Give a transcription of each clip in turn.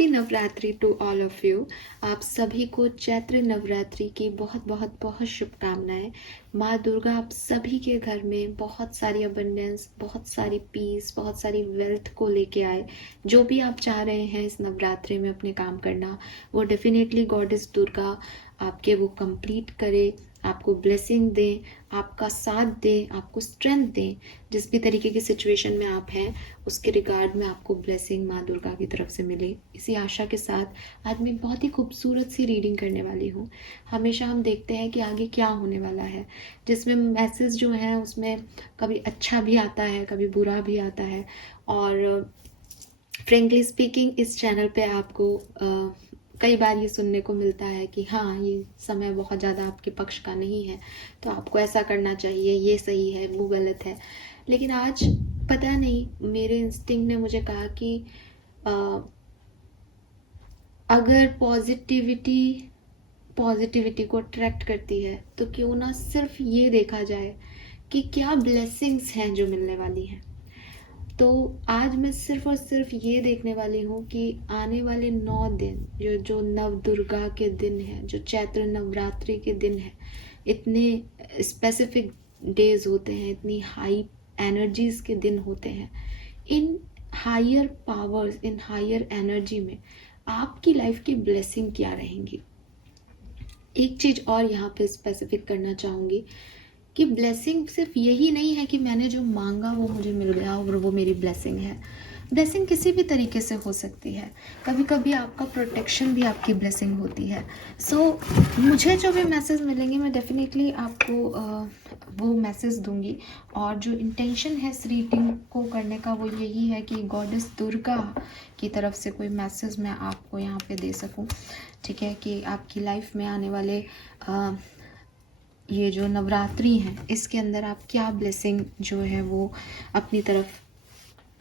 Happy Navratri to all of you. आप सभी को चैत्र नवरात्रि की बहुत बहुत बहुत शुभकामनाएं। माँ दुर्गा आप सभी के घर में बहुत सारी अबंडेंस, बहुत सारी पीस, बहुत सारी वेल्थ को लेके आए। जो भी आप चाह रहे हैं इस नवरात्रि में अपने काम करना, वो डेफिनेटली गॉडेस दुर्गा आपके वो कंप्लीट करे, आपको ब्लेसिंग दें, आपका साथ दें, आपको स्ट्रेंथ दें। जिस भी तरीके की सिचुएशन में आप हैं उसके रिगार्ड में आपको ब्लेसिंग माँ दुर्गा की तरफ से मिले, इसी आशा के साथ आज मैं बहुत ही खूबसूरत सी रीडिंग करने वाली हूँ। हमेशा हम देखते हैं कि आगे क्या होने वाला है, जिसमें मैसेज जो है उसमें कभी अच्छा भी आता है, कभी बुरा भी आता है। और फ्रेंकली स्पीकिंग इस चैनल पे आपको कई बार ये सुनने को मिलता है कि हाँ, ये समय बहुत ज़्यादा आपके पक्ष का नहीं है, तो आपको ऐसा करना चाहिए, ये सही है, वो गलत है। लेकिन आज पता नहीं मेरे इंस्टिंक्ट ने मुझे कहा कि अगर पॉजिटिविटी को अट्रैक्ट करती है तो क्यों ना सिर्फ ये देखा जाए कि क्या ब्लेसिंग्स हैं जो मिलने वाली हैं। तो आज मैं सिर्फ और सिर्फ ये देखने वाली हूँ कि आने वाले 9 दिन जो नव दुर्गा के दिन है, जो चैत्र नवरात्रि के दिन है, इतने स्पेसिफिक डेज होते हैं, इतनी हाई एनर्जीज के दिन होते हैं। In higher powers, in higher energy में आपकी लाइफ की ब्लेसिंग क्या रहेंगी। एक चीज़ और यहाँ पे स्पेसिफिक करना चाहूँगी कि ब्लेसिंग सिर्फ यही नहीं है कि मैंने जो मांगा वो मुझे मिल गया और वो मेरी ब्लेसिंग है। ब्लेसिंग किसी भी तरीके से हो सकती है। कभी कभी आपका प्रोटेक्शन भी आपकी ब्लेसिंग होती है। मुझे जो भी मैसेज मिलेंगे मैं डेफिनेटली आपको वो मैसेज दूंगी। और जो इंटेंशन है इस रीडिंग को करने का वो यही है कि गॉडेस दुर्गा की तरफ से कोई मैसेज मैं आपको यहाँ पे दे सकूँ। ठीक है, कि आपकी लाइफ में आने वाले ये जो नवरात्रि हैं इसके अंदर आप क्या ब्लेसिंग जो है वो अपनी तरफ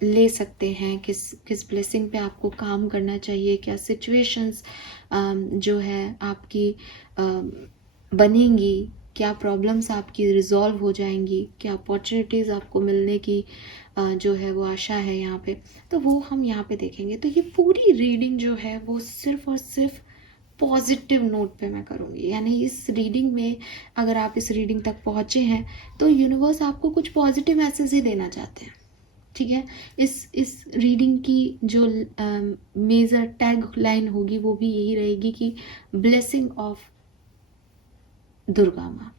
ले सकते हैं, किस ब्लेसिंग पे आपको काम करना चाहिए, क्या सिचुएशंस जो है आपकी बनेंगी, क्या प्रॉब्लम्स आपकी रिजॉल्व हो जाएंगी, क्या अपॉर्चुनिटीज़ आपको मिलने की जो है वो आशा है यहाँ पे, तो वो हम यहाँ पे देखेंगे। तो ये पूरी रीडिंग जो है वो सिर्फ और सिर्फ पॉजिटिव नोट पे मैं करूँगी। यानी इस रीडिंग में अगर आप इस रीडिंग तक पहुँचे हैं तो यूनिवर्स आपको कुछ पॉजिटिव मैसेज ही देना चाहते हैं। ठीक है, इस रीडिंग की जो मेजर टैग लाइन होगी वो भी यही रहेगी कि ब्लेसिंग ऑफ दुर्गा माँ,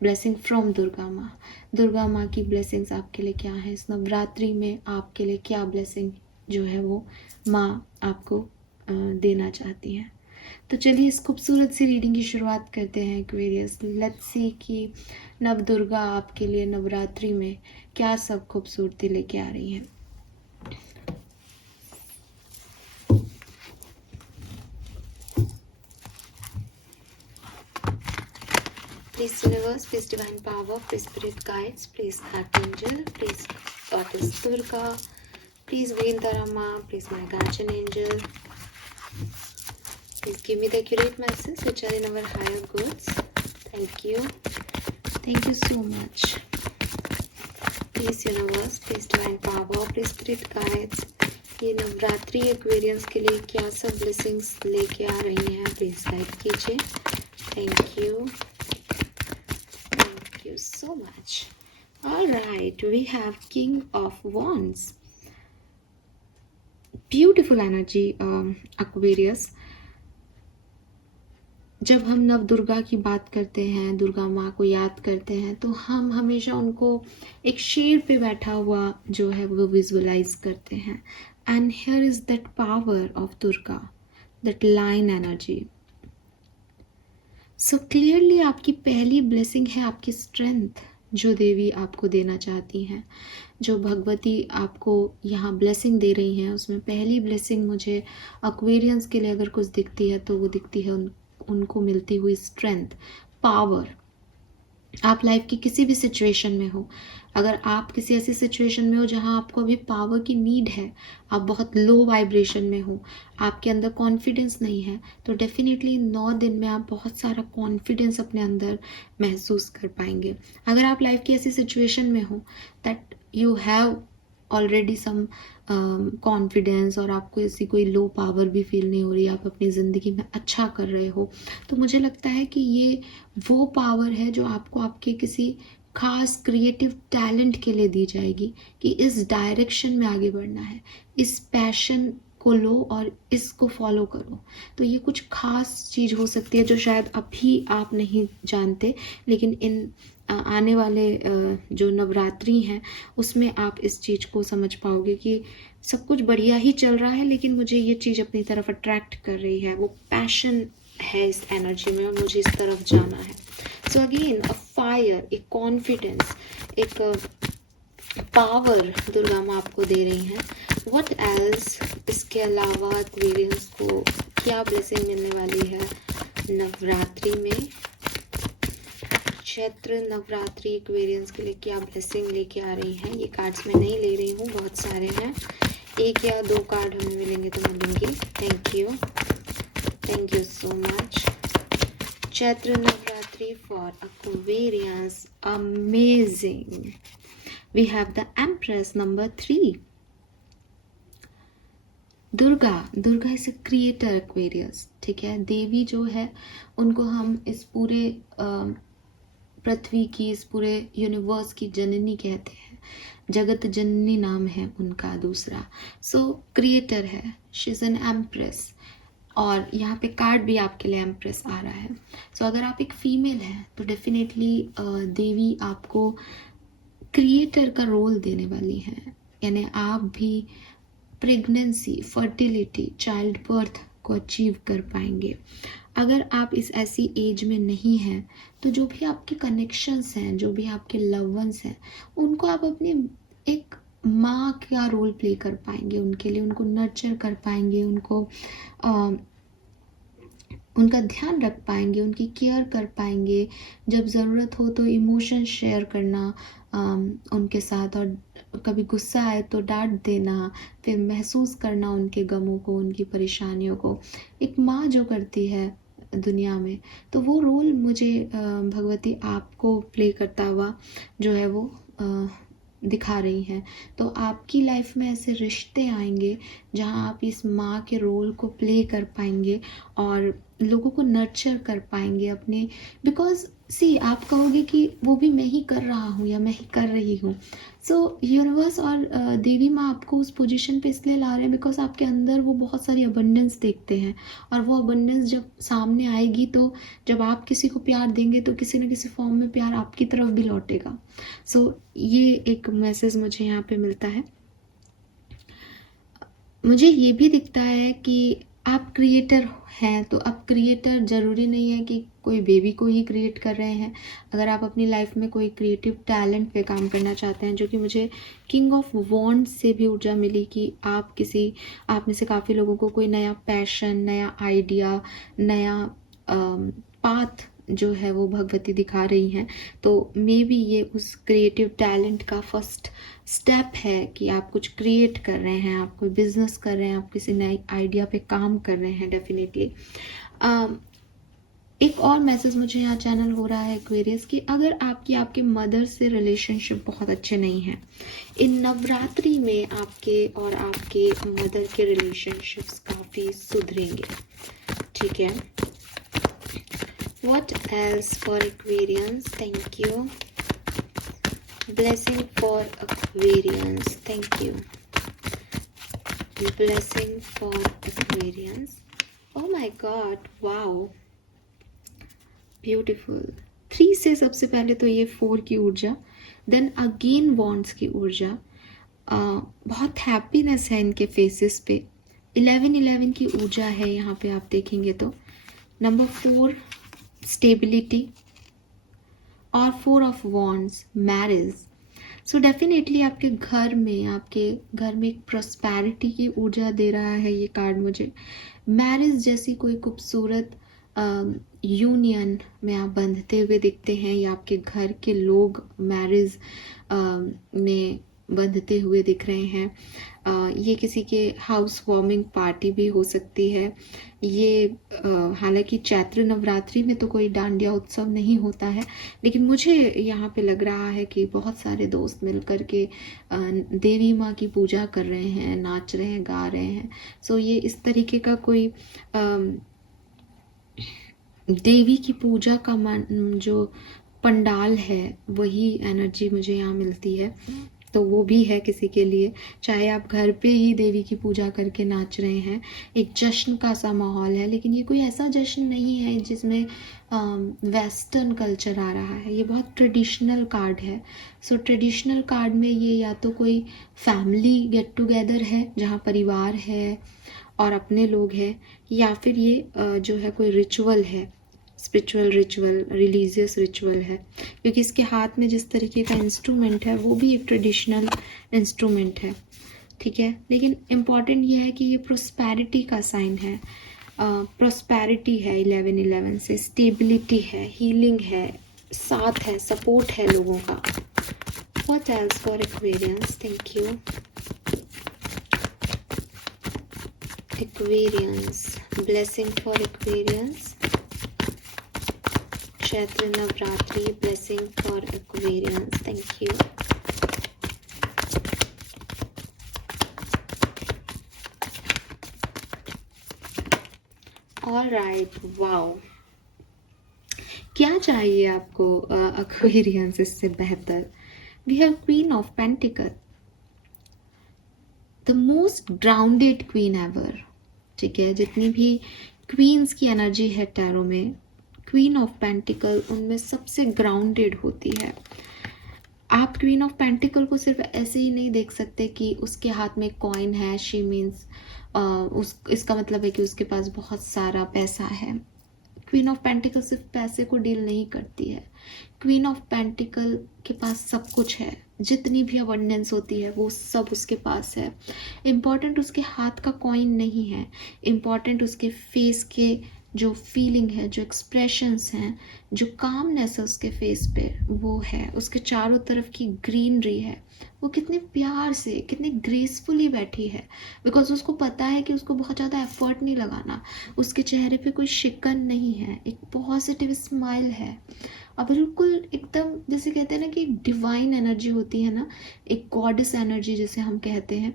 ब्लेसिंग फ्रॉम दुर्गा माँ। दुर्गा माँ की ब्लेसिंग्स आपके लिए क्या है इस नवरात्रि में, आपके लिए क्या ब्लेसिंग जो है वो माँ आपको देना चाहती हैं। तो चलिए इस खूबसूरत सी रीडिंग की शुरुआत करते हैं एक्वेरियस। लेट्स सी कि नव दुर्गा आपके लिए नवरात्रि में क्या सब खूबसूरती लेके आ रही हैं। Please universe, please divine power, please spirit guides, please archangel, please goddess Durga, please Vendarama, please my guardian angel. Please give me the accurate message which are in our higher goods. Thank you. Thank you so much. Please universe, please divine power, please spirit guides. ये Navratri Aquarians के लिए क्या सब blessings लेके आ रही हैं, please guide कीजिए। Thank you, thank you so much. Alright, we have king of wands. Beautiful energy Aquarius. जब हम नव दुर्गा की बात करते हैं, दुर्गा माँ को याद करते हैं, तो हम हमेशा उनको एक शेर पे बैठा हुआ जो है वो विजुअलाइज करते हैं। And here is that power of Durga, that line energy. So clearly आपकी पहली ब्लेसिंग है आपकी स्ट्रेंथ, जो देवी आपको देना चाहती हैं, जो भगवती आपको यहाँ ब्लेसिंग दे रही हैं। उसमें पहली ब्लेसिंग मुझे एक्वेरियंस के लिए अगर कुछ दिखती है तो वो दिखती है उनको मिलती हुई स्ट्रेंथ, पावर। आप लाइफ की किसी भी सिचुएशन में हो, अगर आप किसी ऐसी सिचुएशन में हो जहां आपको अभी पावर की नीड है, आप बहुत लो वाइब्रेशन में हो, आपके अंदर कॉन्फिडेंस नहीं है, तो डेफिनेटली 9 दिन में आप बहुत सारा कॉन्फिडेंस अपने अंदर महसूस कर पाएंगे। अगर आप लाइफ की ऐसी सिचुएशन में हो that you have already some confidence और आपको ऐसी कोई लो पावर भी फील नहीं हो रही, आप अपनी ज़िंदगी में अच्छा कर रहे हो, तो मुझे लगता है कि ये वो पावर है जो आपको आपके किसी खास क्रिएटिव टैलेंट के लिए दी जाएगी कि इस डायरेक्शन में आगे बढ़ना है, इस पैशन को लो और इसको फॉलो करो। तो ये कुछ खास चीज़ हो सकती है जो शायद अभी आप नहीं जानते, लेकिन इन आने वाले जो नवरात्रि हैं उसमें आप इस चीज़ को समझ पाओगे कि सब कुछ बढ़िया ही चल रहा है, लेकिन मुझे ये चीज़ अपनी तरफ अट्रैक्ट कर रही है, वो पैशन है इस एनर्जी में और मुझे इस तरफ जाना है। सो अगेन अ फायर, एक कॉन्फिडेंस, एक पावर दुर्गा माँ आपको दे रही हैं। व्हाट एल्स, इसके अलावा एक्वेरियंस को क्या ब्लेसिंग मिलने वाली है नवरात्रि में? चैत्र नवरात्रि एक्वेरियंस के लिए क्या ब्लेसिंग लेके आ रही हैं? ये कार्ड्स मैं नहीं ले रही हूँ, बहुत सारे हैं, एक या दो कार्ड हमें मिलेंगे तो मिलेंगे। Thank you so much. Chaitra Navratri for Aquarians, amazing. We have the empress number 3। Durga is a creator Aquarius, ठीक है। देवी जो है उनको हम इस पूरे पृथ्वी की, इस पूरे यूनिवर्स की जननी कहते हैं, जगत जननी नाम है उनका दूसरा। सो क्रिएटर है, शी इज़ एन एम्प्रेस। और यहाँ पे कार्ड भी आपके लिए एम्प्रेस आ रहा है। सो अगर आप एक फीमेल हैं तो डेफिनेटली देवी आपको क्रिएटर का रोल देने वाली है, यानी आप भी प्रेगनेंसी, फर्टिलिटी, चाइल्ड बर्थ को अचीव कर पाएंगे। अगर आप इस ऐसी एज में नहीं हैं तो जो भी आपके कनेक्शंस हैं, जो भी आपके लव वंस हैं, उनको आप अपनी एक माँ का रोल प्ले कर पाएंगे, उनके लिए उनको नर्चर कर पाएंगे, उनको उनका ध्यान रख पाएंगे, उनकी केयर कर पाएंगे। जब ज़रूरत हो तो इमोशन शेयर करना उनके साथ, और कभी गुस्सा आए तो डांट देना, फिर महसूस करना उनके गमों को, उनकी परेशानियों को, एक माँ जो करती है दुनिया में। तो वो रोल मुझे भगवती आपको प्ले करता हुआ जो है वो दिखा रही हैं। तो आपकी लाइफ में ऐसे रिश्ते आएंगे जहाँ आप इस माँ के रोल को प्ले कर पाएंगे और लोगों को नर्चर कर पाएंगे अपने। बिकॉज सी, आप कहोगे कि वो भी मैं ही कर रहा हूँ या मैं ही कर रही हूँ। सो यूनिवर्स और देवी माँ आपको उस पोजीशन पे इसलिए ला रहे हैं बिकॉज आपके अंदर वो बहुत सारी अबंडेंस देखते हैं, और वो अबंडेंस जब सामने आएगी तो जब आप किसी को प्यार देंगे तो किसी न किसी फॉर्म में प्यार आपकी तरफ भी लौटेगा। सो ये एक मैसेज मुझे यहाँ पे मिलता है। मुझे ये भी दिखता है कि आप क्रिएटर हैं, तो अब क्रिएटर ज़रूरी नहीं है कि कोई बेबी को ही क्रिएट कर रहे हैं। अगर आप अपनी लाइफ में कोई क्रिएटिव टैलेंट पे काम करना चाहते हैं, जो कि मुझे किंग ऑफ वॉन्ड से भी ऊर्जा मिली कि आप में से काफ़ी लोगों को कोई नया पैशन, नया आइडिया, नया पाथ जो है वो भगवती दिखा रही हैं। तो मे बी ये उस क्रिएटिव टैलेंट का फर्स्ट स्टेप है कि आप कुछ क्रिएट कर रहे हैं, आप कोई बिजनेस कर रहे हैं, आप किसी नए आइडिया पे काम कर रहे हैं डेफिनेटली। एक और मैसेज मुझे यहाँ चैनल हो रहा है एक्वेरियस कि अगर आपके मदर से रिलेशनशिप बहुत अच्छे नहीं हैं, इन नवरात्रि में आपके और आपके मदर के रिलेशनशिप्स काफ़ी सुधरेंगे, ठीक है। What else for Aquarians? Thank you. Blessing for Aquarians. Thank you. Blessing for Aquarians. Oh my God! Wow. Beautiful. 3 से सबसे पहले तो ये 4 की ऊर्जा, देन अगेन वॉन्ड्स की ऊर्जा। बहुत हैप्पीनेस है इनके फेसेस पे। 11 की ऊर्जा है यहाँ पे, आप देखेंगे तो। नंबर 4 स्टेबिलिटी, और 4 of wands marriage. So definitely आपके घर में एक प्रॉस्पेरिटी की ऊर्जा दे रहा है ये कार्ड मुझे। मैरिज जैसी कोई खूबसूरत यूनियन में आप बंधते हुए दिखते हैं, या आपके घर के लोग मैरिज में बंधते हुए दिख रहे हैं। ये किसी के हाउस वार्मिंग पार्टी भी हो सकती है। ये हालांकि चैत्र नवरात्रि में तो कोई डांडिया उत्सव नहीं होता है, लेकिन मुझे यहाँ पे लग रहा है कि बहुत सारे दोस्त मिल कर के देवी माँ की पूजा कर रहे हैं, नाच रहे हैं, गा रहे हैं। सो ये इस तरीके का कोई देवी की पूजा का जो पंडाल है वही एनर्जी मुझे यहाँ मिलती है। तो वो भी है किसी के लिए, चाहे आप घर पे ही देवी की पूजा करके नाच रहे हैं, एक जश्न का सा माहौल है। लेकिन ये कोई ऐसा जश्न नहीं है जिसमें वेस्टर्न कल्चर आ रहा है, ये बहुत ट्रेडिशनल कार्ड है। सो ट्रेडिशनल कार्ड में ये या तो कोई फैमिली गेट टुगेदर है जहाँ परिवार है और अपने लोग हैं, या फिर ये जो है कोई रिचुअल है, स्पिरिचुअल रिचुअल, रिलीजियस रिचुअल है, क्योंकि इसके हाथ में जिस तरीके का इंस्ट्रूमेंट है वो भी एक ट्रेडिशनल इंस्ट्रूमेंट है, ठीक है। लेकिन इम्पॉर्टेंट ये है कि ये प्रोस्पैरिटी का साइन है, प्रोस्पैरिटी है 11-11 से, स्टेबिलिटी है, हीलिंग है, साथ है, सपोर्ट है लोगों का। What else for Aquarians? Thank you. Aquarians, blessing for Aquarians. Chaitra Navratri, blessing for Aquarians. Thank you. All right, wow. क्या चाहिए आपको Aquarians इससे बेहतर? We have Queen of Pentacles, the most grounded queen ever. ठीक है, जितनी भी queen's की एनर्जी है टैरो में, क्वीन ऑफ पेंटिकल उनमें सबसे ग्राउंडेड होती है। आप क्वीन ऑफ पेंटिकल को सिर्फ ऐसे ही नहीं देख सकते कि उसके हाथ में कॉइन है, शी मीन्स इसका मतलब है कि उसके पास बहुत सारा पैसा है। क्वीन ऑफ पेंटिकल सिर्फ पैसे को डील नहीं करती है, क्वीन ऑफ पेंटिकल के पास सब कुछ है, जितनी भी अबंडेंस होती है वो सब उसके पास है। इम्पॉर्टेंट उसके हाथ का कॉइन नहीं है, इम्पॉर्टेंट उसके फेस के जो फीलिंग है, जो एक्सप्रेशंस हैं, जो कामनेस है उसके फेस पे वो है। उसके चारों तरफ की ग्रीनरी है, वो कितने प्यार से, कितने ग्रेसफुली बैठी है, बिकॉज उसको पता है कि उसको बहुत ज़्यादा एफर्ट नहीं लगाना। उसके चेहरे पे कोई शिकन नहीं है, एक पॉजिटिव स्माइल है, और बिल्कुल एकदम जैसे कहते हैं ना कि एक डिवाइन एनर्जी होती है ना, एक गॉडेस एनर्जी जिसे हम कहते हैं,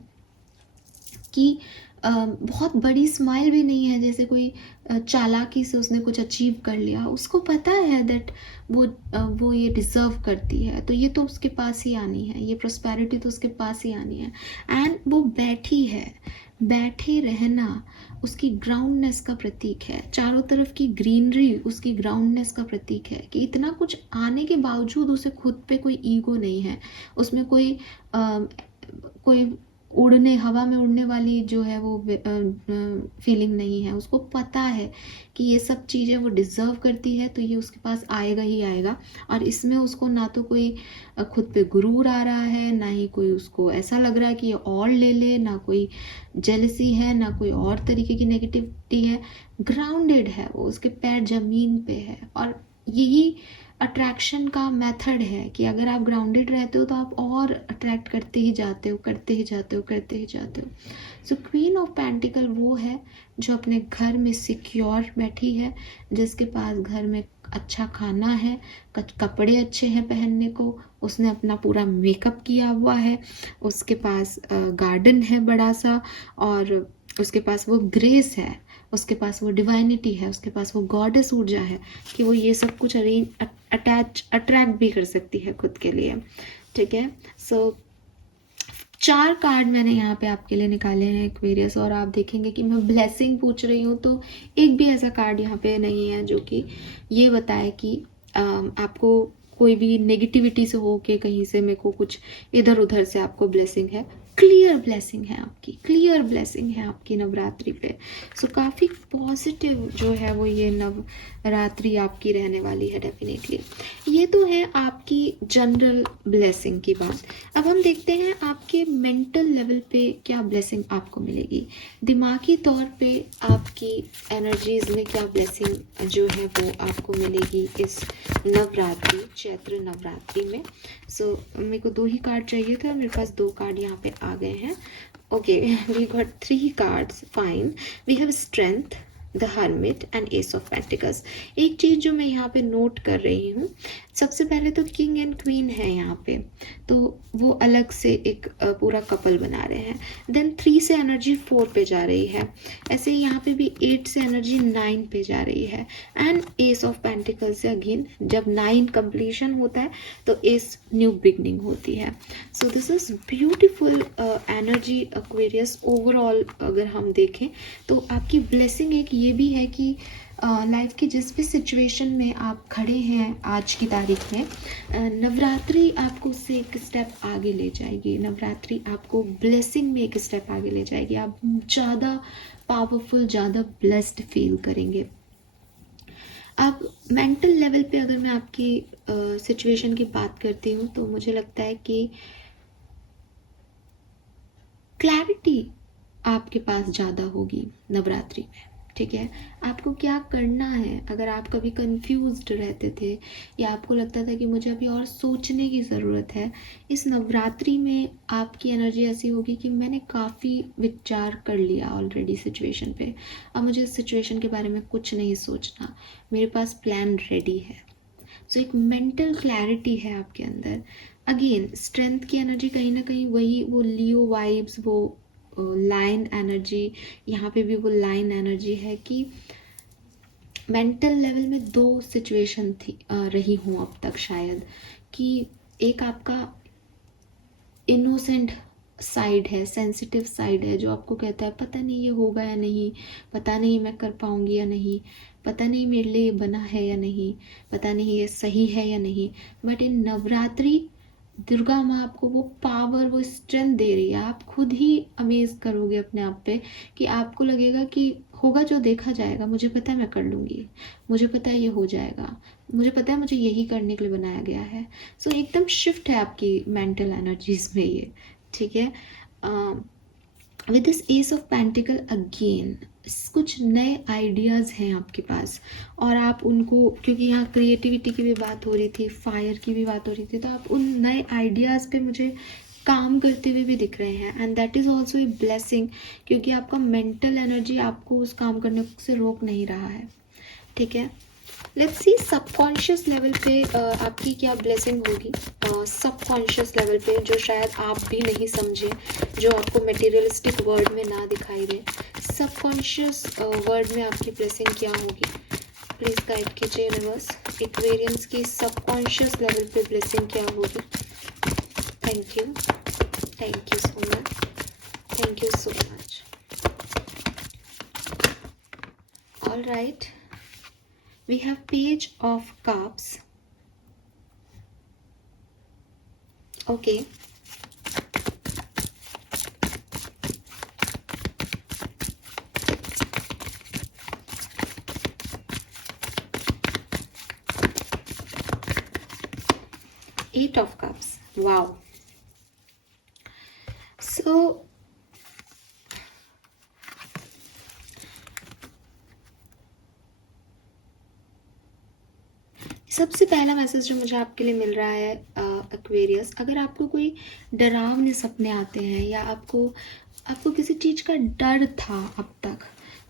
कि बहुत बड़ी स्माइल भी नहीं है जैसे कोई चालाकी से उसने कुछ अचीव कर लिया। उसको पता है दैट वो ये डिज़र्व करती है, तो ये तो उसके पास ही आनी है, ये प्रॉस्पेरिटी तो उसके पास ही आनी है। एंड वो बैठी है, बैठे रहना उसकी ग्राउंडनेस का प्रतीक है। चारों तरफ की ग्रीनरी उसकी ग्राउंडनेस का प्रतीक है, कि इतना कुछ आने के बावजूद उसे खुद पे कोई ईगो नहीं है, उसमें कोई उड़ने, हवा में उड़ने वाली जो है वो फीलिंग नहीं है। उसको पता है कि ये सब चीज़ें वो डिज़र्व करती है, तो ये उसके पास आएगा ही आएगा। और इसमें उसको ना तो कोई खुद पे गुरूर आ रहा है, ना ही कोई उसको ऐसा लग रहा है कि ये और ले ले, ना कोई जेलसी है, ना कोई और तरीके की नेगेटिविटी है। ग्राउंडेड है वो, उसके पैर ज़मीन पे है। और यही अट्रैक्शन का मेथड है कि अगर आप ग्राउंडेड रहते हो तो आप और अट्रैक्ट करते ही जाते हो, करते ही जाते हो, करते ही जाते हो। सो क्वीन ऑफ पेंटिकल वो है जो अपने घर में सिक्योर बैठी है, जिसके पास घर में अच्छा खाना है, कपड़े अच्छे हैं पहनने को, उसने अपना पूरा मेकअप किया हुआ है, उसके पास गार्डन है बड़ा सा, और उसके पास वो ग्रेस है, उसके पास वो डिवाइनिटी है, उसके पास वो गॉडेस ऊर्जा है कि वो ये सब कुछ अट्रैक्ट भी कर सकती है खुद के लिए। ठीक है, सो 4 कार्ड मैंने यहाँ पे आपके लिए निकाले हैं एक्वेरियस, और आप देखेंगे कि मैं ब्लेसिंग पूछ रही हूँ तो एक भी ऐसा कार्ड यहाँ पे नहीं है जो कि ये बताए कि आपको कोई भी नेगेटिविटी से हो के कहीं से मेरे को कुछ इधर उधर से आपको ब्लेसिंग है। क्लियर ब्लेसिंग है आपकी, क्लियर ब्लेसिंग है आपकी नवरात्रि पे। सो काफ़ी पॉजिटिव जो है वो ये नवरात्रि आपकी रहने वाली है डेफिनेटली। ये तो है आपकी जनरल ब्लेसिंग की बात। अब हम देखते हैं आपके मेंटल लेवल पे क्या ब्लेसिंग आपको मिलेगी, दिमागी तौर पे आपकी एनर्जीज में क्या ब्लेसिंग जो है वो आपको मिलेगी इस नवरात्रि, चैत्र नवरात्रि में। सो मेरे को 2 ही कार्ड चाहिए थे और मेरे पास 2 कार्ड यहाँ पे आ गए हैं। Okay, we got 3 cards, fine. We have strength, the hermit and ace of pentacles. एक चीज़ जो मैं यहाँ पे नोट कर रही हूँ, सबसे पहले तो किंग एंड क्वीन है यहाँ पे, तो वो अलग से एक पूरा कपल बना रहे हैं। देन 3 से एनर्जी 4 पे जा रही है, ऐसे ही यहाँ पे भी 8 से एनर्जी 9 पे जा रही है। एंड एस ऑफ पेंटिकल से अगेन जब 9 कंप्लीशन होता है तो एस न्यू बिगनिंग होती है। So this is beautiful energy Aquarius. Overall अगर हम देखें तो आपकी ब्लेसिंग एक ये भी है कि लाइफ की जिस भी सिचुएशन में आप खड़े हैं आज की तारीख में, नवरात्रि आपको उससे एक स्टेप आगे ले जाएगी। नवरात्रि आपको ब्लेसिंग में एक स्टेप आगे ले जाएगी। आप ज़्यादा पावरफुल, ज़्यादा ब्लेस्ड फील करेंगे। अब मेंटल लेवल पे अगर मैं आपकी सिचुएशन की बात करती हूँ तो मुझे लगता है कि क्लैरिटी आपके पास ज़्यादा होगी नवरात्रि में। ठीक है, आपको क्या करना है। अगर आप कभी कंफ्यूज्ड रहते थे या आपको लगता था कि मुझे अभी और सोचने की ज़रूरत है, इस नवरात्रि में आपकी एनर्जी ऐसी होगी कि मैंने काफ़ी विचार कर लिया ऑलरेडी सिचुएशन पे, अब मुझे इस सिचुएशन के बारे में कुछ नहीं सोचना, मेरे पास प्लान रेडी है। सो एक मेंटल क्लैरिटी है आपके अंदर। अगेन स्ट्रेंथ की एनर्जी कहीं ना कहीं वही, वो लियो वाइब्स, वो लाइन एनर्जी, यहाँ पे भी वो लाइन एनर्जी है कि मेंटल लेवल में 2 सिचुएशन थी रही हूँ अब तक शायद, कि एक आपका इनोसेंट साइड है, सेंसिटिव साइड है, जो आपको कहता है पता नहीं ये होगा या नहीं, पता नहीं मैं कर पाऊंगी या नहीं, पता नहीं मेरे लिए ये बना है या नहीं, पता नहीं ये सही है या नहीं। बट इन नवरात्रि दुर्गा माँ आपको वो पावर, वो स्ट्रेंथ दे रही है। आप खुद ही अमेज करोगे अपने आप पे कि आपको लगेगा कि होगा जो देखा जाएगा, मुझे पता है मैं कर लूँगी, मुझे पता है ये हो जाएगा, मुझे पता है मुझे यही करने के लिए बनाया गया है। सो एकदम शिफ्ट है आपकी मेंटल एनर्जीज में ये। ठीक है, with this S of pentacle again कुछ नए आइडियाज़ हैं आपके पास, और आप उनको, क्योंकि यहाँ क्रिएटिविटी की भी बात हो रही थी, फायर की भी बात हो रही थी, तो आप उन नए आइडियाज़ पे मुझे काम करते हुए भी दिख रहे हैं। And that is also a blessing, क्योंकि आपका मेंटल एनर्जी आपको उस काम करने से रोक नहीं रहा है। ठीक है, लेट्स सी सबकॉन्शियस लेवल पे आपकी क्या ब्लेसिंग होगी। सबकॉन्शियस लेवल पे जो शायद आप भी नहीं समझे, जो आपको मटेरियलिस्टिक वर्ड में ना दिखाई दे, सबकॉन्शियस वर्ड में आपकी ब्लेसिंग क्या होगी। प्लीज़ गाइड कीजिए यूनिवर्स, एक्वेरियंस की सबकॉन्शियस लेवल पे ब्लेसिंग क्या होगी। Thank you, thank you so much, thank you so much. All right, we have Page of Cups. Okay, Eight of Cups. Wow. So सबसे पहला message जो मुझे आपके लिए मिल रहा है एक्वेरियस, अगर आपको कोई डरावने सपने आते हैं या आपको किसी चीज़ का डर था अब तक,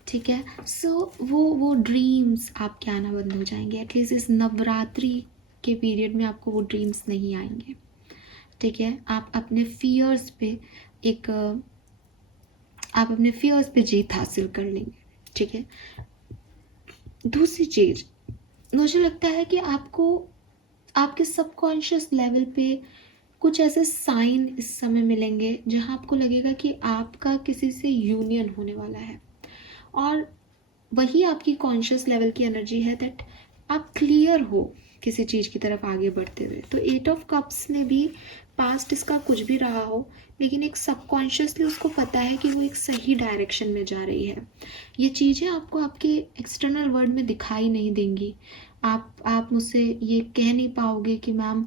ठीक है, सो वो ड्रीम्स आपके आना बंद हो जाएंगे। एटलीस्ट इस नवरात्रि के पीरियड में आपको वो ड्रीम्स नहीं आएंगे। ठीक है, आप अपने फियर्स पे जीत हासिल कर लेंगे। ठीक है, दूसरी चीज़, मुझे लगता है कि आपको आपके सबकॉन्शियस लेवल पे कुछ ऐसे साइन इस समय मिलेंगे जहां आपको लगेगा कि आपका किसी से यूनियन होने वाला है, और वही आपकी कॉन्शियस लेवल की एनर्जी है दैट आप क्लियर हो किसी चीज़ की तरफ आगे बढ़ते हुए। तो 8 ऑफ कप्स ने भी पास्ट इसका कुछ भी रहा हो, लेकिन एक सबकॉन्शियसली उसको पता है कि वो एक सही डायरेक्शन में जा रही है। ये चीज़ें आपको आपके एक्सटर्नल वर्ल्ड में दिखाई नहीं देंगी। आप मुझसे ये कह नहीं पाओगे कि मैम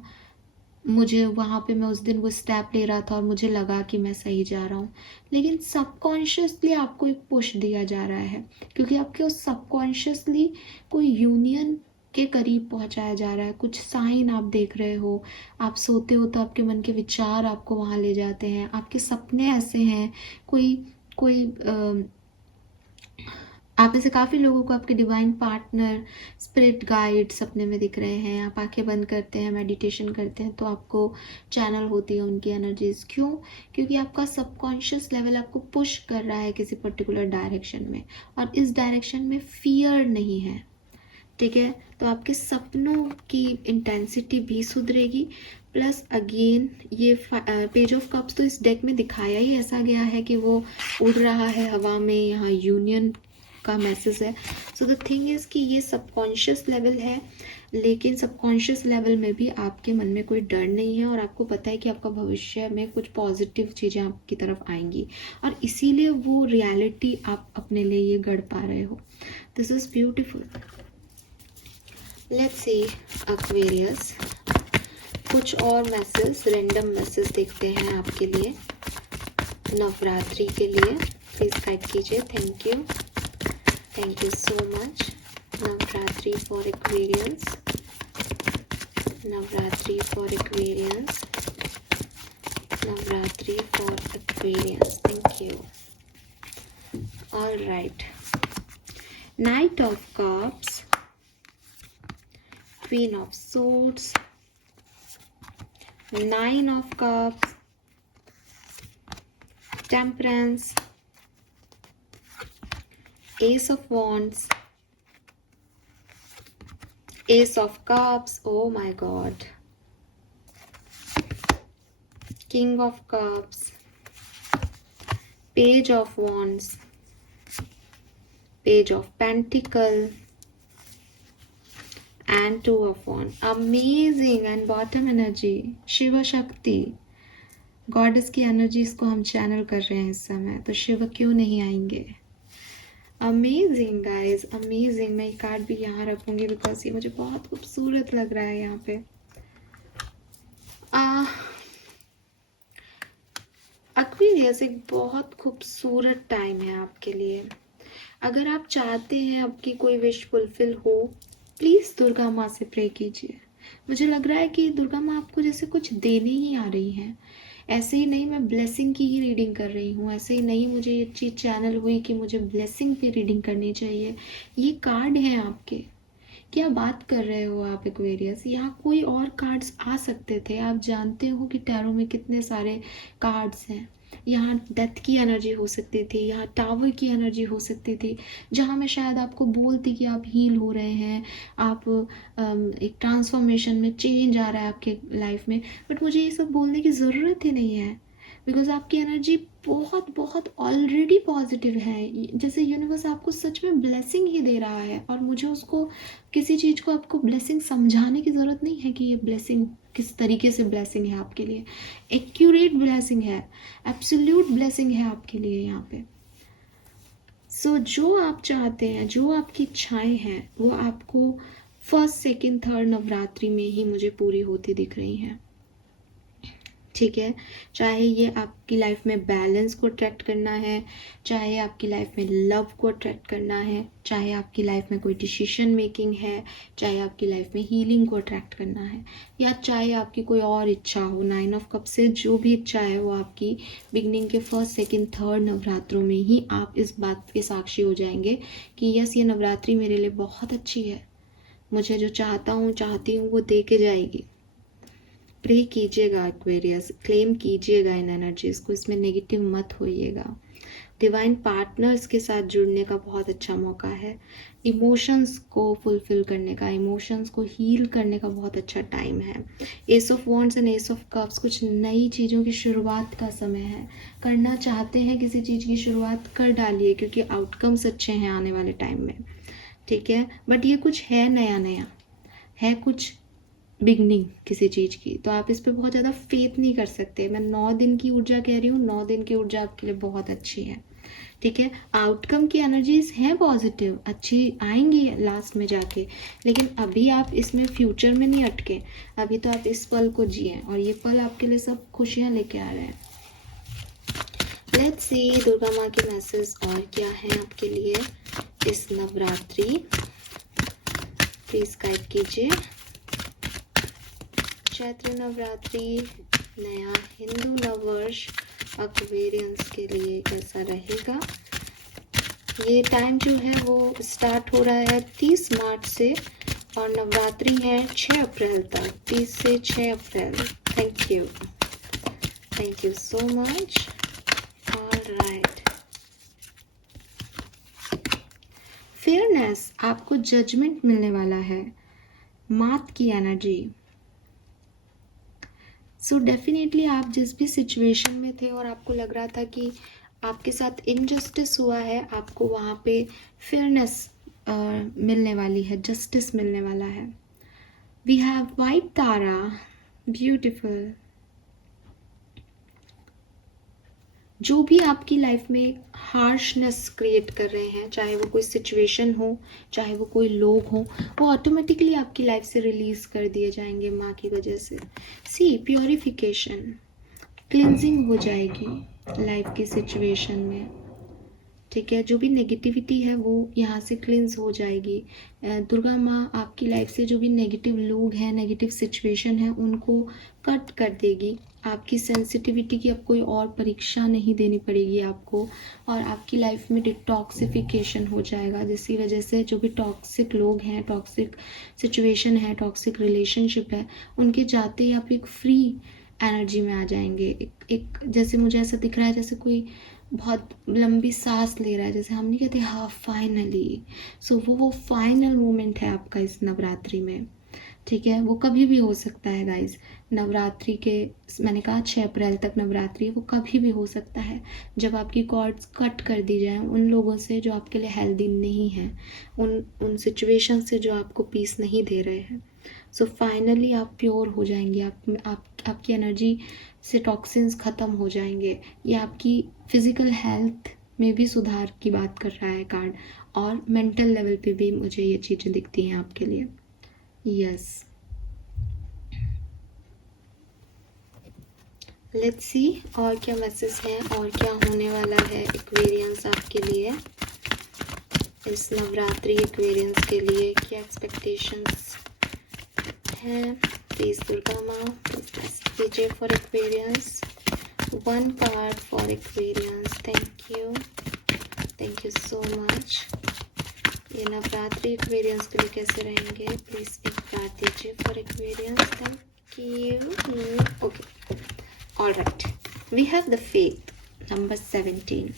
मुझे वहाँ पे मैं उस दिन वो स्टेप ले रहा था और मुझे लगा कि मैं सही जा रहा हूँ, लेकिन सबकॉन्शियसली आपको एक पुश दिया जा रहा है, क्योंकि आपके उस सबकॉन्शियसली कोई यूनियन के करीब पहुँचाया जा रहा है। कुछ साइन आप देख रहे हो, आप सोते हो तो आपके मन के विचार आपको वहाँ ले जाते हैं, आपके सपने ऐसे हैं। कोई कोई आप में से काफ़ी लोगों को आपके डिवाइन पार्टनर, स्पिरिट गाइड सपने में दिख रहे हैं। आप आंखें बंद करते हैं, मेडिटेशन करते हैं तो आपको चैनल होती है उनकी एनर्जीज। क्यों? क्योंकि आपका सबकॉन्शियस लेवल आपको पुश कर रहा है किसी पर्टिकुलर डायरेक्शन में, और इस डायरेक्शन में फियर नहीं है। ठीक है, तो आपके सपनों की इंटेंसिटी भी सुधरेगी। प्लस अगेन ये पेज ऑफ कप्स तो इस डेक में दिखाया ही ऐसा गया है कि वो उड़ रहा है हवा में, यहाँ यूनियन का मैसेज है। सो द थिंग इज़ कि ये सबकॉन्शियस लेवल है, लेकिन सबकॉन्शियस लेवल में भी आपके मन में कोई डर नहीं है, और आपको पता है कि आपका भविष्य में कुछ पॉजिटिव चीज़ें आपकी तरफ आएंगी, और इसीलिए वो रियलिटी आप अपने लिए ये गढ़ पा रहे हो। This is beautiful. Let's see Aquarius, कुछ और मैसेज, रैंडम मैसेज देखते हैं आपके लिए नवरात्रि के लिए। प्लीज़ गाइड कीजिए। Thank you, thank you so much. Navratri for Aquarians, Navratri for Aquarians, Navratri for Aquarians. Thank you. All right, night of cups, queen of swords, nine of cups, temperance, Ace of Wands, Ace of Cups, oh my god, King of Cups, Page of Wands, Page of Pentacle, and Two of Wands. Amazing. And bottom energy, Shiv Shakti, goddess की energies को हम channel कर रहे हैं इस समय, तो शिव क्यों नहीं आएंगे। Amazing guys, amazing. मैं ये कार्ड भी यहाँ रखूंगी बिकॉज ये मुझे बहुत खूबसूरत लग रहा है यहाँ पे। एक्वेरियस एक बहुत खूबसूरत टाइम है आपके लिए। अगर आप चाहते हैं आपकी कोई विश फुलफिल हो, प्लीज़ दुर्गा माँ से प्रे कीजिए। मुझे लग रहा है कि दुर्गा माँ आपको जैसे कुछ देने ही आ रही हैं। ऐसे ही नहीं मैं ब्लेसिंग की ही रीडिंग कर रही हूँ, ऐसे ही नहीं मुझे ये चीज़ चैनल हुई कि मुझे ब्लेसिंग की रीडिंग करनी चाहिए। ये कार्ड है आपके। क्या बात कर रहे हो आप एक्वेरियस? यहाँ कोई और कार्ड्स आ सकते थे। आप जानते हो कि टैरो में कितने सारे कार्ड्स हैं। यहाँ डेथ की एनर्जी हो सकती थी, यहाँ टावर की एनर्जी हो सकती थी, जहाँ मैं शायद आपको बोलती कि आप हील हो रहे हैं, आप एक ट्रांसफॉर्मेशन में चेंज आ रहा है आपके लाइफ में। बट मुझे ये सब बोलने की ज़रूरत ही नहीं है, बिकॉज आपकी एनर्जी बहुत बहुत ऑलरेडी पॉजिटिव है। जैसे यूनिवर्स आपको सच में ब्लेसिंग ही दे रहा है, और मुझे उसको किसी चीज़ को आपको ब्लेसिंग समझाने की ज़रूरत नहीं है कि ये ब्लेसिंग किस तरीके से ब्लेसिंग है आपके लिए। एक्यूरेट ब्लेसिंग है, एब्सोल्यूट ब्लेसिंग है आपके लिए यहाँ पे। सो जो आप चाहते हैं, जो आपकी इच्छाएं हैं, वो आपको फर्स्ट सेकंड थर्ड नवरात्रि में ही मुझे पूरी होती दिख रही हैं। ठीक है, चाहे ये आपकी लाइफ में बैलेंस को अट्रैक्ट करना है, चाहे आपकी लाइफ में लव को अट्रैक्ट करना है, चाहे आपकी लाइफ में कोई डिसीजन मेकिंग है, चाहे आपकी लाइफ में हीलिंग को अट्रैक्ट करना है, या चाहे आपकी कोई और इच्छा हो। 9 ऑफ कप से जो भी इच्छा है वो आपकी बिगनिंग के फर्स्ट सेकंड थर्ड नवरात्रों में ही आप इस बात के साक्षी हो जाएंगे कि यस, ये नवरात्रि मेरे लिए बहुत अच्छी है, मुझे जो चाहता हूँ चाहती हूँ वो दे के जाएगी। प्रे कीजिएगा एक्वेरियस, क्लेम कीजिएगा इन एनर्जीज को, इसमें नेगेटिव मत होइएगा। डिवाइन पार्टनर्स के साथ जुड़ने का बहुत अच्छा मौका है। इमोशंस को फुलफिल करने का, इमोशंस को हील करने का बहुत अच्छा टाइम है। S of wands and ace of cups कुछ नई चीज़ों की शुरुआत का समय है। करना चाहते हैं किसी चीज़ की शुरुआत, कर डालिए, क्योंकि आउटकम्स अच्छे हैं आने वाले टाइम में। ठीक है, बट ये कुछ है नया नया, है कुछ बिगनिंग किसी चीज़ की, तो आप इस पे बहुत ज़्यादा फेथ नहीं कर सकते। मैं 9 दिन की ऊर्जा कह रही हूँ, 9 दिन की ऊर्जा आपके लिए बहुत अच्छी है। ठीक है, आउटकम की एनर्जीज हैं पॉजिटिव, अच्छी आएंगी लास्ट में जाके, लेकिन अभी आप इसमें फ्यूचर में नहीं अटके, अभी तो आप इस पल को जिए, और ये पल आपके लिए सब खुशियाँ लेके आ रहे हैं। लेट्स सी दुर्गा माँ के मैसेज और क्या है आपके लिए इस नवरात्रि, प्लीज गाइड कीजिए। चैत्र नवरात्रि, नया हिंदू नववर्ष एक्वेरियंस के लिए कैसा रहेगा। ये टाइम जो है वो स्टार्ट हो रहा है 30 मार्च से और नवरात्रि है 6 अप्रैल तक, 30 से 6 April. Thank you so much. Alright, fairness, आपको जजमेंट मिलने वाला है, मात की एनर्जी। सो डेफिनेटली आप जिस भी सिचुएशन में थे और आपको लग रहा था कि आपके साथ इनजस्टिस हुआ है, आपको वहाँ पे फेयरनेस मिलने वाली है, जस्टिस मिलने वाला है। We have white Tara, beautiful. जो भी आपकी लाइफ में हार्शनेस क्रिएट कर रहे हैं, चाहे वो कोई सिचुएशन हो, चाहे वो कोई लोग हो, वो ऑटोमेटिकली आपकी लाइफ से रिलीज कर दिए जाएंगे माँ की वजह से। सी प्योरिफिकेशन, क्लिनजिंग हो जाएगी लाइफ की सिचुएशन में। ठीक है, जो भी नेगेटिविटी है वो यहाँ से क्लिनज हो जाएगी। दुर्गा माँ आपकी लाइफ से जो भी नेगेटिव लोग हैं, नेगेटिव सिचुएशन है, उनको कट कर देगी। आपकी सेंसिटिविटी की अब कोई और परीक्षा नहीं देनी पड़ेगी आपको, और आपकी लाइफ में डिटॉक्सिफिकेशन हो जाएगा, जिसकी वजह से जो भी टॉक्सिक लोग हैं, टॉक्सिक सिचुएशन है, टॉक्सिक रिलेशनशिप है, उनके जाते ही आप एक फ्री एनर्जी में आ जाएंगे। एक जैसे मुझे ऐसा दिख रहा है जैसे कोई बहुत लंबी सांस ले रहा है, जैसे हम नहीं कहते हाँ फाइनली। सो वो फाइनल मोमेंट है आपका इस नवरात्रि में। ठीक है, वो कभी भी हो सकता है गाइज। नवरात्रि के, मैंने कहा 6 अप्रैल तक नवरात्रि है, वो कभी भी हो सकता है जब आपकी कॉर्ड्स कट कर दी जाए उन लोगों से जो आपके लिए हेल्दी नहीं है, उन सिचुएशन से जो आपको पीस नहीं दे रहे हैं। सो फाइनली आप प्योर हो जाएंगे, आपकी एनर्जी से टॉक्सिन्स ख़त्म हो जाएंगे। ये आपकी फिज़िकल हेल्थ में भी सुधार की बात कर रहा है कार्ड, और मेंटल लेवल पे भी मुझे ये चीज़ें दिखती हैं आपके लिए। यस, लेट्स सी और क्या मैसेज है और क्या होने वाला है एक्वेरियंस आपके लिए इस नवरात्रि। एक्वेरियंस के लिए क्या एक्सपेक्टेशंस हैं, प्लीज दुर्गा माँ प्लीज ब्लेस कीजिए for Aquarians. 1 card for Aquarians, thank you so much. ये नवरात्रि एक्वेरियंस के लिए कैसे रहेंगे, प्लीज एक कार्ड दीजिए for Aquarians. Thank you. Okay, alright, we have the faith, number 17।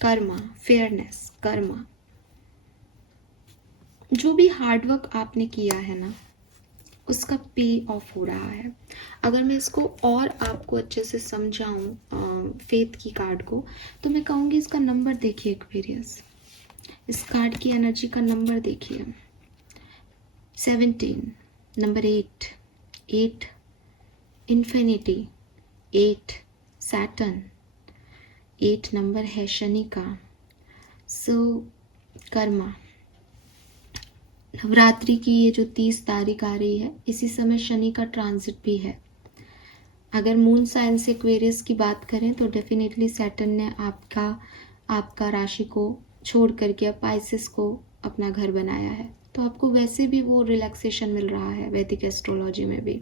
Karma, fairness, karma. जो भी हार्डवर्क आपने किया है ना, उसका पे ऑफ हो रहा है। अगर मैं इसको और आपको अच्छे से समझाऊं फेथ की कार्ड को, तो मैं कहूँगी इसका नंबर देखिए एक्वेरियस, इस कार्ड की एनर्जी का नंबर देखिए 17, नंबर 8 इन्फिनिटी, 8 सैटर्न, 8 नंबर है शनि का। सो कर्मा, नवरात्रि की ये जो 30 तारीख आ रही है, इसी समय शनि का ट्रांजिट भी है। अगर मून साइन से एक्वेरियस की बात करें तो डेफिनेटली सैटर्न ने आपका राशि को छोड़ करके अब पाइसेस को अपना घर बनाया है, तो आपको वैसे भी वो रिलैक्सेशन मिल रहा है वैदिक एस्ट्रोलॉजी में भी।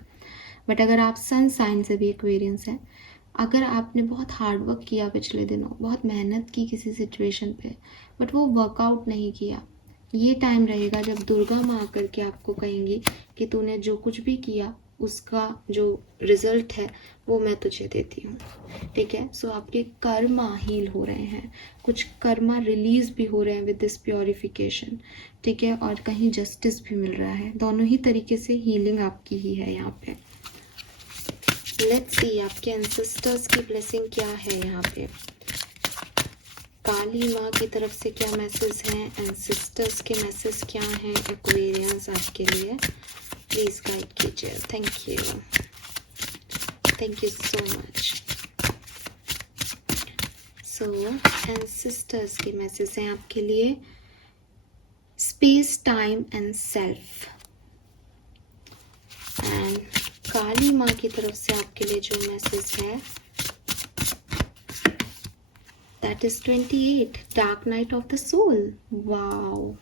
बट अगर आप सन साइन से भी एक्वेरियंस हैं, अगर आपने बहुत हार्ड वर्क किया पिछले दिनों, बहुत मेहनत की किसी सिचुएशन पे, बट वो वर्कआउट नहीं किया, ये टाइम रहेगा जब दुर्गा माँ आकर के आपको कहेंगी कि तूने जो कुछ भी किया उसका जो रिजल्ट है वो मैं तुझे देती हूँ। ठीक है, सो आपके कर्मा हील हो रहे हैं, कुछ कर्मा रिलीज भी हो रहे हैं विद दिस प्योरिफिकेशन। ठीक है, और कहीं जस्टिस भी मिल रहा है, दोनों ही तरीके से हीलिंग आपकी ही है यहाँ पे। लेट्स सी आपके एंसेस्टर्स की ब्लेसिंग क्या है यहाँ पे। काली माँ की तरफ से क्या मैसेज हैं, एंसेस्टर्स के मैसेज क्या हैं एक्वेरियंस आपके लिए, प्लीज गाइड कीजिए। Thank you so much. So ancestors के मैसेज हैं आपके लिए, space, time and self. And Kali माँ की तरफ से आपके लिए जो मैसेज है, that is 28, dark night of the soul. Wow.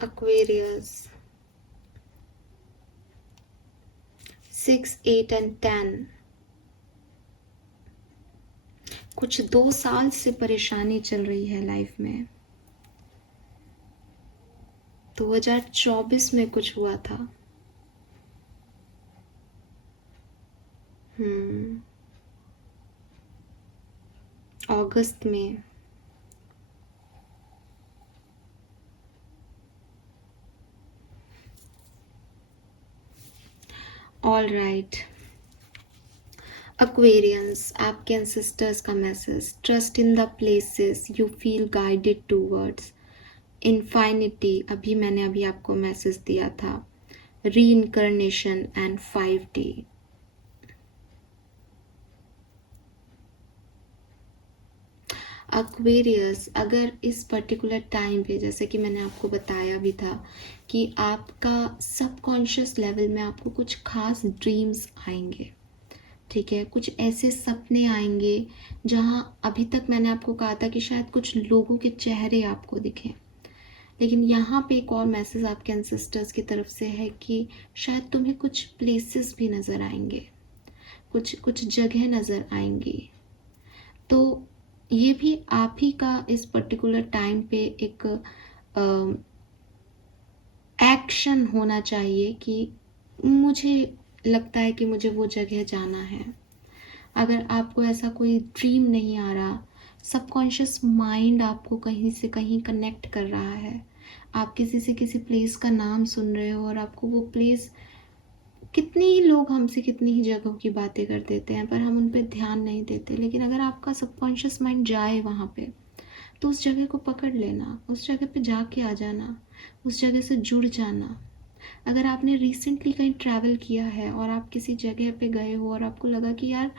Aquarius 6, 8 and 10। कुछ 2 साल से परेशानी चल रही है लाइफ में। 2024 में कुछ हुआ था। अगस्त में। ऑल राइट एक्वेरियंस, आपके एंसेस्टर्स का message, trust in the places you feel guided towards infinity. अभी आपको मैसेज दिया था, रीइंकर्नेशन एंड 5D। एक्वेरियस, अगर इस पर्टिकुलर टाइम पे, जैसे कि मैंने आपको बताया भी था कि आपका सबकॉन्शियस लेवल में आपको कुछ खास ड्रीम्स आएंगे, ठीक है, कुछ ऐसे सपने आएंगे जहां अभी तक मैंने आपको कहा था कि शायद कुछ लोगों के चेहरे आपको दिखें, लेकिन यहाँ पे एक और मैसेज आपके एंसेस्टर्स की तरफ से है कि शायद तुम्हें कुछ प्लेसेस भी नज़र आएंगे, कुछ जगह नज़र आएंगी। तो ये भी आप ही का इस पर्टिकुलर टाइम पे एक एक्शन होना चाहिए कि मुझे लगता है कि मुझे वो जगह जाना है। अगर आपको ऐसा कोई ड्रीम नहीं आ रहा, सबकॉन्शियस माइंड आपको कहीं से कहीं कनेक्ट कर रहा है, आप किसी से किसी प्लेस का नाम सुन रहे हो और आपको वो प्लेस, कितने ही लोग हमसे कितनी ही जगहों की बातें कर देते हैं पर हम उन पर ध्यान नहीं देते, लेकिन अगर आपका सबकॉन्शियस माइंड जाए वहाँ पे तो उस जगह को पकड़ लेना, उस जगह पे जाके आ जाना, उस जगह से जुड़ जाना। अगर आपने रिसेंटली कहीं ट्रैवल किया है और आप किसी जगह पे गए हो और आपको लगा कि यार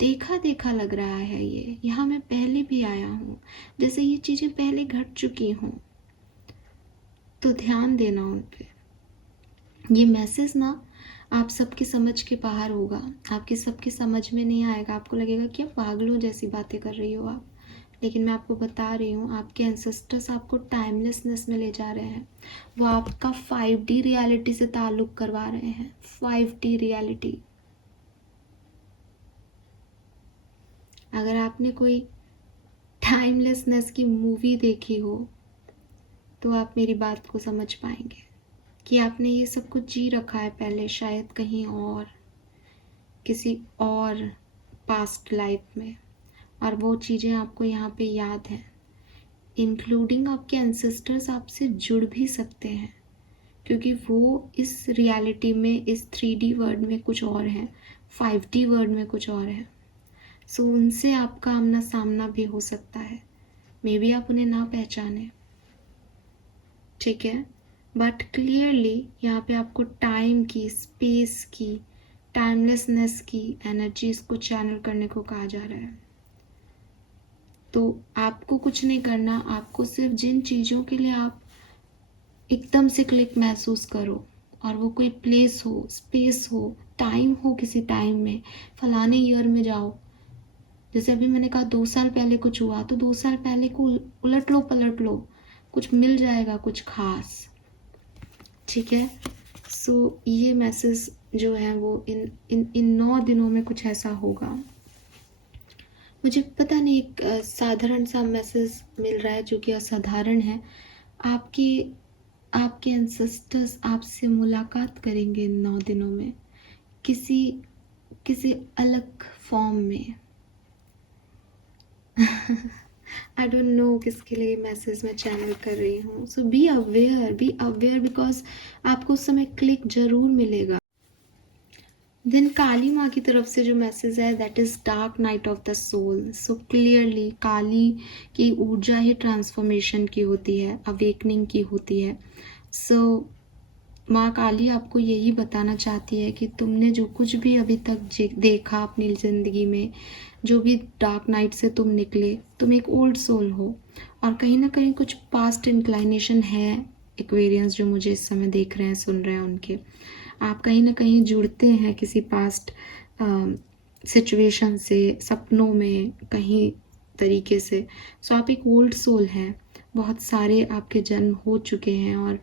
देखा देखा लग रहा है, ये यहाँ मैं पहले भी आया हूँ, जैसे ये चीज़ें पहले घट चुकी हों, तो ध्यान देना उन पे। ये मैसेज ना आप सबकी समझ के बाहर होगा, आपकी सबकी समझ में नहीं आएगा, आपको लगेगा कि पागलों जैसी बातें कर रही हो आप, लेकिन मैं आपको बता रही हूँ आपके एंसेस्टर्स आपको टाइमलेसनेस में ले जा रहे हैं। वो आपका 5D रियलिटी से ताल्लुक़ करवा रहे हैं, 5D रियलिटी। अगर आपने कोई टाइमलेसनेस की मूवी देखी हो तो आप मेरी बात को समझ पाएंगे कि आपने ये सब कुछ जी रखा है पहले, शायद कहीं और, किसी और पास्ट लाइफ में, और वो चीज़ें आपको यहाँ पे याद हैं। इंक्लूडिंग आपके एंसेस्टर्स आपसे जुड़ भी सकते हैं क्योंकि वो इस रियलिटी में, इस 3D वर्ल्ड में कुछ और है, 5D वर्ल्ड में कुछ और है। सो उनसे आपका आमना सामना भी हो सकता है, मे बी आप उन्हें ना पहचाने, ठीक है, बट क्लियरली यहाँ पे आपको टाइम की, स्पेस की, टाइमलेसनेस की एनर्जीज को चैनल करने को कहा जा रहा है। तो आपको कुछ नहीं करना, आपको सिर्फ जिन चीज़ों के लिए आप एकदम से क्लिक महसूस करो, और वो कोई प्लेस हो, स्पेस हो, टाइम हो, किसी टाइम में फलाने ईयर में जाओ, जैसे अभी मैंने कहा 2 साल पहले कुछ हुआ तो 2 साल पहले को उलट लो पलट लो, कुछ मिल जाएगा, कुछ खास, ठीक है। सो ये मैसेज जो है वो इन 9 दिनों में कुछ ऐसा होगा। मुझे पता नहीं, एक साधारण सा मैसेज मिल रहा है जो कि असाधारण है। आपके एंसेस्टर्स आपसे मुलाकात करेंगे इन 9 दिनों में, किसी अलग फॉर्म में। आई डोंट नो किसके लिए मैसेज मैं चैनल कर रही हूँ। सो बी अवेयर बिकॉज आपको उस समय क्लिक जरूर मिलेगा। देन काली माँ की तरफ से जो मैसेज है that is dark night of the soul. So clearly Kali की ऊर्जा ही ट्रांसफॉर्मेशन की होती है, अवेकनिंग की होती है। सो माँ काली आपको यही बताना चाहती है कि तुमने जो कुछ भी अभी तक देखा अपनी ज़िंदगी में, जो भी डार्क नाइट से तुम निकले, तुम एक ओल्ड सोल हो और कहीं ना कहीं कुछ पास्ट इंक्लाइनेशन है एक्वेरियंस जो मुझे इस समय देख रहे हैं, सुन रहे हैं, उनके आप कहीं ना कहीं जुड़ते हैं किसी पास्ट सिचुएशन से, सपनों में कहीं तरीके से। सो आप एक ओल्ड सोल हैं, बहुत सारे आपके जन्म हो चुके हैं और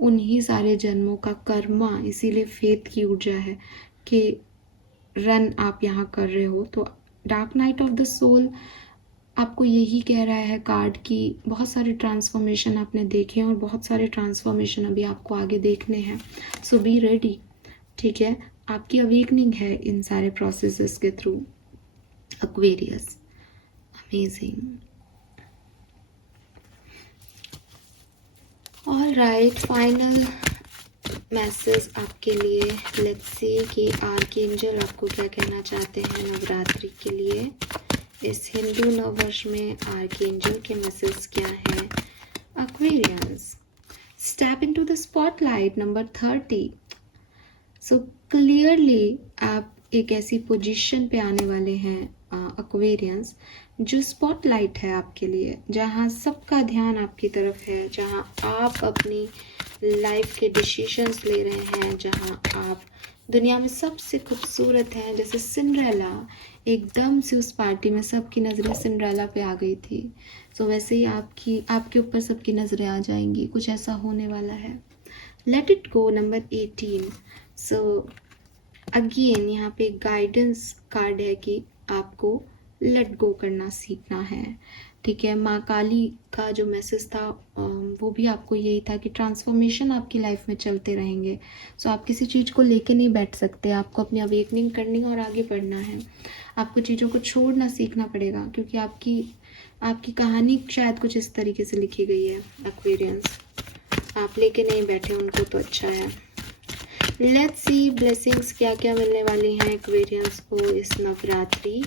उन्हीं सारे जन्मों का कर्मा, इसीलिए फेथ की ऊर्जा है कि रन आप यहाँ कर रहे हो। तो dark night of the soul आपको यही कह रहा है कार्ड की बहुत सारे ट्रांसफॉर्मेशन आपने देखे हैं और बहुत सारे ट्रांसफॉर्मेशन अभी आपको आगे देखने हैं। सो बी रेडी, ठीक है। आपकी अवेकनिंग है इन सारे प्रोसेसेस के through. Aquarius, amazing. All right, final message आपके लिए। लेट्स सी कि आर्कएंजल आपको क्या कहना चाहते हैं नवरात्रि के लिए। इस हिंदू नववर्ष में आर्कएंजल के मैसेज क्या है। Aquarius, step into the spotlight, number 30। So clearly आप एक ऐसी पोजीशन पे आने वाले हैं एक्वेरियंस, जो स्पॉटलाइट है आपके लिए, जहाँ सबका ध्यान आपकी तरफ है, जहाँ आप अपनी लाइफ के डिसीजंस ले रहे हैं, जहाँ आप दुनिया में सबसे खूबसूरत हैं। जैसे सिंड्रेला, एकदम से उस पार्टी में सबकी नज़रें सिंड्रेला पे आ गई थी। सो वैसे ही आपके ऊपर सबकी नज़रें आ जाएंगी, कुछ ऐसा होने वाला है। Let it go, number 18। So again यहाँ पे गाइडेंस कार्ड है कि आपको लेट गो करना सीखना है, ठीक है। माँ काली का जो मैसेज था वो भी आपको यही था कि ट्रांसफॉर्मेशन आपकी लाइफ में चलते रहेंगे। सो आप किसी चीज़ को लेके नहीं बैठ सकते, आपको अपनी अवेकनिंग करनी और आगे बढ़ना है। आपको चीज़ों को छोड़ना सीखना पड़ेगा, क्योंकि आपकी कहानी शायद कुछ इस तरीके से लिखी गई है एक्वेरियंस। आप लेके नहीं बैठे उनको, तो अच्छा है। लेट्स सी ब्लेसिंग्स क्या क्या मिलने वाली हैं एक्वेरियंस को इस नवरात्रि।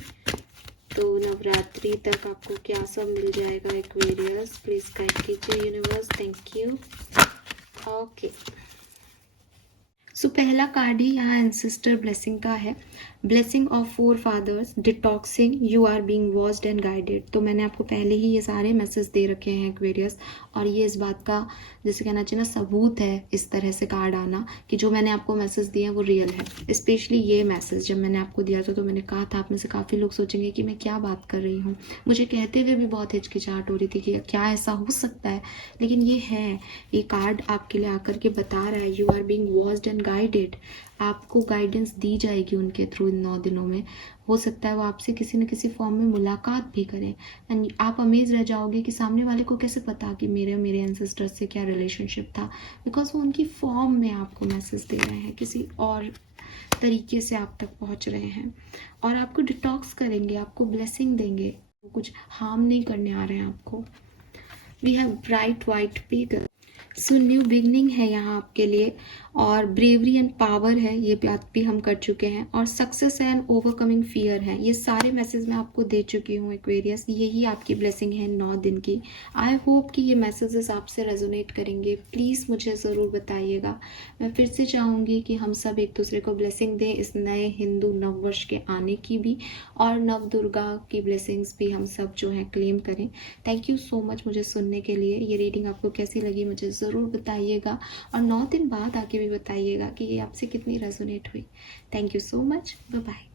तो नवरात्रि तक आपको क्या सब मिल जाएगा एक्वेरियंस, प्लीज गाइड कीजिए universe, thank you. Okay, so पहला कार्ड ही यहाँ एंसेस्टर ब्लेसिंग का है। Blessing of 4 fathers, detoxing, you are being watched and guided. तो मैंने आपको पहले ही ये सारे मैसेज दे रखे हैं एक्वेरियस, और ये इस बात का जैसे कहना चाहिए ना सबूत है इस तरह से कार्ड आना कि जो मैंने आपको मैसेज दिए हैं वो रियल है। स्पेशली ये मैसेज जब मैंने आपको दिया था तो मैंने कहा था आप में से काफ़ी लोग सोचेंगे कि मैं क्या बात कर रही हूँ, मुझे कहते हुए भी बहुत हिचकिचाहट हो रही थी कि क्या ऐसा हो सकता है, लेकिन ये है। ये कार्ड आपके लिए आकर के बता रहा है you are being watched and guided. आपको गाइडेंस दी जाएगी उनके थ्रू इन 9 दिनों में। हो सकता है वो आपसे किसी न किसी फॉर्म में मुलाकात भी करें एंड आप अमेज रह जाओगे कि सामने वाले को कैसे पता कि मेरे एंसेस्टर्स से क्या रिलेशनशिप था, बिकॉज वो उनकी फॉर्म में आपको मैसेज दे रहे हैं, किसी और तरीके से आप तक पहुंच रहे हैं और आपको डिटॉक्स करेंगे, आपको ब्लेसिंग देंगे, कुछ हार्म नहीं करने आ रहे हैं आपको। We have bright white figure. So new beginning है यहाँ आपके लिए, और ब्रेवरी एंड पावर है, ये बात भी हम कर चुके हैं, और सक्सेस एंड ओवरकमिंग फियर है। ये सारे मैसेज मैं आपको दे चुकी हूँ एक्वेरियस, यही आपकी ब्लेसिंग है 9 दिन की। आई होप कि ये मैसेजेस आपसे रेजोनेट करेंगे। प्लीज़ मुझे ज़रूर बताइएगा। मैं फिर से चाहूँगी कि हम सब एक दूसरे को ब्लेसिंग दें इस नए हिंदू नववर्ष के आने की भी, और नव दुर्गा की ब्लेसिंग्स भी हम सब जो है क्लेम करें। थैंक यू सो मच मुझे सुनने के लिए। ये रीडिंग आपको कैसी लगी मुझे ज़रूर बताइएगा, और 9 दिन बाद आके भी बताइएगा कि ये आपसे कितनी रेजोनेट हुई। Thank you so much, bye bye.